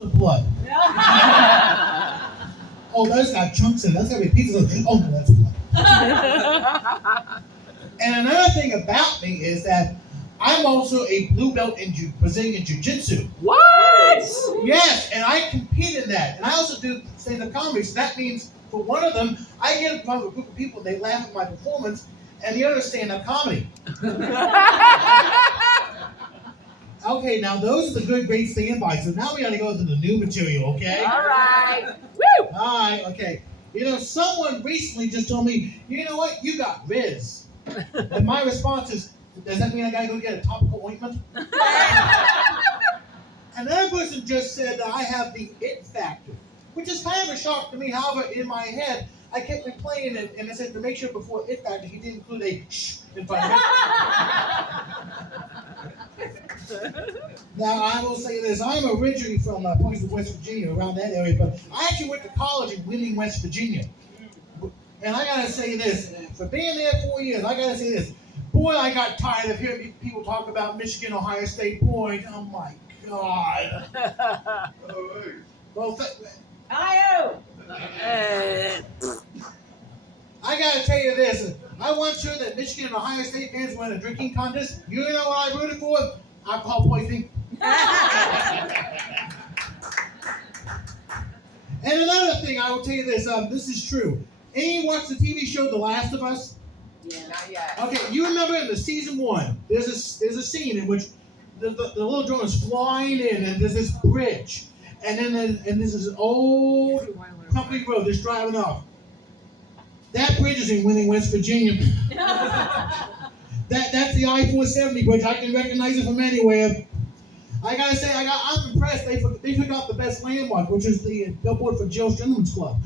of blood. Oh, that's got chunks in it. That's got to be pieces of. Oh, no, that's blood. And another thing about me is that I'm also a blue belt in Brazilian Jiu-Jitsu. What? Yes, and I compete in that. And I also do stand-up comedy. So that means for one of them, I get in front of a group of people, they laugh at my performance, and the other stand-up comedy. Okay, now those are the good, great standbys. So now we got to go to the new material, okay? All right. Woo! All right, okay. You know, someone recently just told me, you know what, you got Riz. And my response is, does that mean I got to go get a topical ointment? Another person just said that I have the it factor, which is kind of a shock to me. However, in my head, I kept replaying it, and I said to make sure before it factor, he didn't include a shh in front of it. Now, I will say this. I'm originally from Poinsett, West Virginia, around that area, but I actually went to college in Wheeling, West Virginia. And I got to say this. For being there 4 years, I got to say this. Boy, I got tired of hearing people talk about Michigan, Ohio State. Boy, oh my God. Well, Ohio. I got to tell you this. I once heard that Michigan and Ohio State fans won a drinking contest. You know what I rooted for? Alcohol poisoning. And another thing, I will tell you this. This is true. Anyone watch the TV show The Last of Us? Yeah, not yet. Okay, you remember in the season 1, there's a scene in which the little drone is flying in, and there's this bridge, and then there's this old company road that's driving off. That bridge is in Wheeling, West Virginia. That's the I-470 bridge. I can recognize it from anywhere. I gotta say, I'm impressed. They took out the best landmark, which is the billboard for Joe's Gentlemen's Club.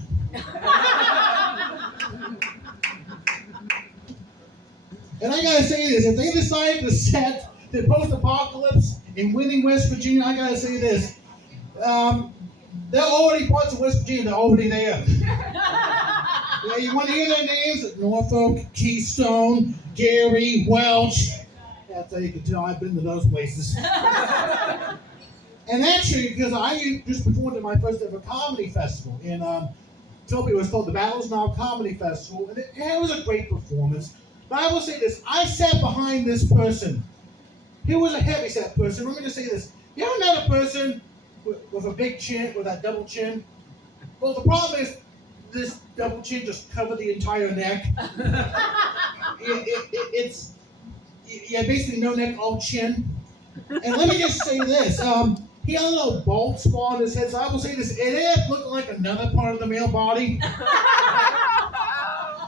And I gotta say this: if they decide to set the post-apocalypse in Wheeling, West Virginia, I gotta say this: there are already parts of West Virginia that are already there. Yeah, you want to hear their names? Norfolk, Keystone, Gary, Welch. That's how you can tell I've been to those places. And actually, because I just performed at my first ever comedy festival in Philadelphia, it was called the Battles Now Comedy Festival, and it was a great performance. But I will say this, I sat behind this person. He was a heavyset person. Let me just say this. You ever met a person with a big chin, with that double chin? Well, the problem is this double chin just covered the entire neck. It's basically no neck, all chin. And let me just say this. He had a little bald spot on his head, so I will say this. It ended up looking like another part of the male body.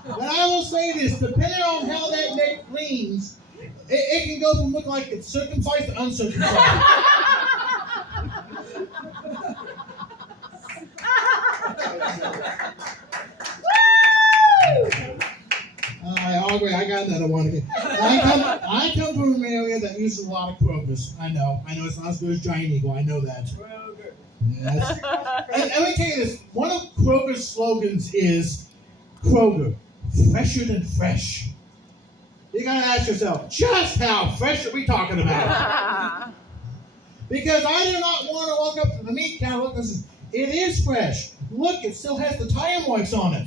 But I will say this, depending on how that neck leans, it can go from looking like it's circumcised to uncircumcised. I got another one again. I come from an area that uses a lot of Kroger's. I know it's not as good as Giant Eagle. I know that. Kroger. Yes. And let me tell you this. One of Kroger's slogans is Kroger, fresher than fresh. You gotta ask yourself, just how fresh are we talking about? Because I do not want to walk up to the meat counter. Look, it is fresh. Look, it still has the tire marks on it.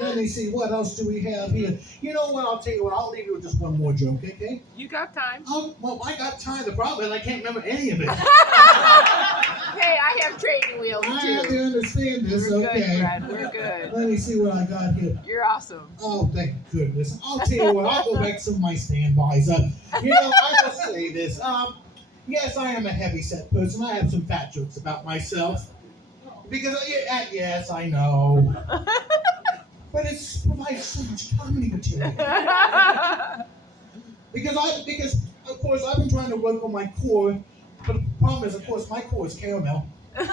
Let me see, what else do we have here? You know what, I'll tell you what, I'll leave you with just one more joke, okay? You got time. Oh, well, I got time. The problem is I can't remember any of it. Hey, I have training wheels too. I have to understand this, We're okay? good, Fred. We're good. Let me see what I got here. You're awesome. Oh, thank goodness. I'll tell you what, I'll go back to some of my standbys. I will say this. Yes, I am a heavy-set person. I have some fat jokes about myself. Because, yes, I know. But it provides so much comedy material. Because of course I've been trying to work on my core, but the problem is, of course, my core is caramel. And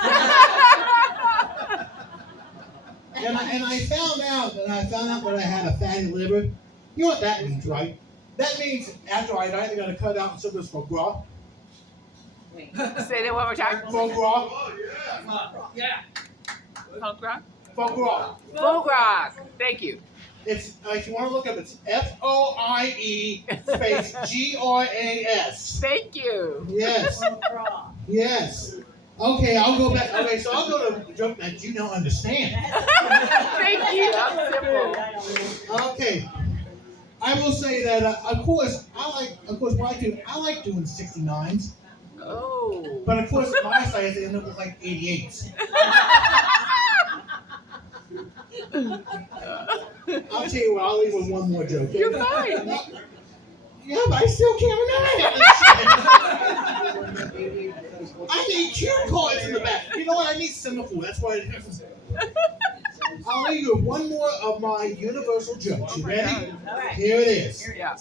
I found out that I had a fatty liver. You know what that means, right? That means after I die, they're gonna cut out and serve us foie gras. Wait. Say that one more time. Foie gras. Oh, yeah. Punk rock? Foie gras. Folk rock. Thank you. It's if you want to look up, it's FOIE space GRAS. Thank you. Yes. Yes. Okay, I'll go back. Okay, so I'll go to the joke that you don't understand. Thank you. That's simple. Okay. I will say that, of course, what I do, I like doing 69s. Oh. But of course, my size end up with like 88s. I'll tell you what, I'll leave with one more joke. Okay? You're fine. Yeah, but I still can't remember this shit. I need cue cards in the back. You know what? I need semaphore. That's why it happens. I'll leave you with one more of my universal jokes. You ready? Here it is. Yeah.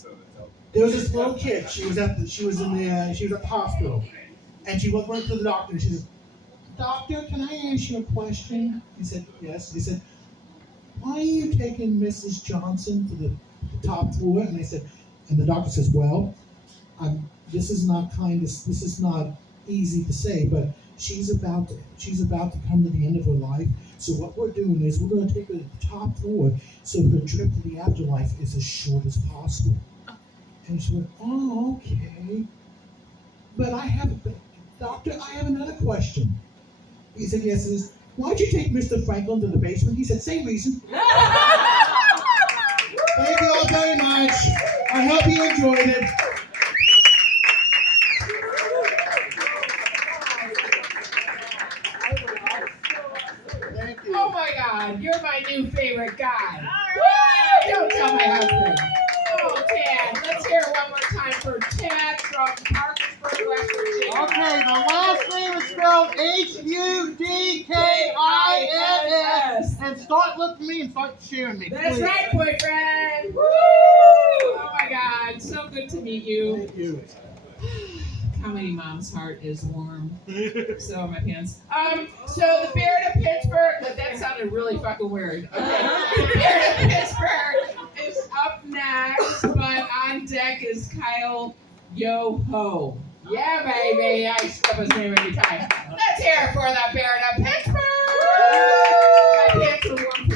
There was this little kid. She was at the hospital, and she went to the doctor. And she said, "Doctor, can I ask you a question?" He said, "Yes." He said, "Why are you taking Mrs. Johnson to the top floor?" And the doctor says, "Well, this is not easy to say, but she's about to come to the end of her life. So what we're doing is we're going to take her to the top floor so her trip to the afterlife is as short as possible." And she went, "Oh, okay. But doctor, I have another question." He said, "Yes." He says, "Why'd you take Mr. Franklin to the basement?" He said, "Same reason." Thank you all very much. I hope you enjoyed it. Thank you. Oh my God, you're my new favorite guy. Woo! Don't tell my husband. Oh, Tad. Let's hear it one more time for Tad from Parkersburg, West Virginia. Okay, the last name is spelled Hudkins. And start looking at me and start cheering me. That's please. right, boyfriend. Woo! Oh my God, so good to meet you. Thank you. Comedy Mom's heart is warm. So are my pants. So the Bear to Pittsburgh. That sounded really fucking weird. Okay. The Bear to Pittsburgh is up next, but on deck is Kyle Yo-Ho. Yeah, baby. I scrub his name every time. Let's hear it for the Bear to Pittsburgh. My pants are warm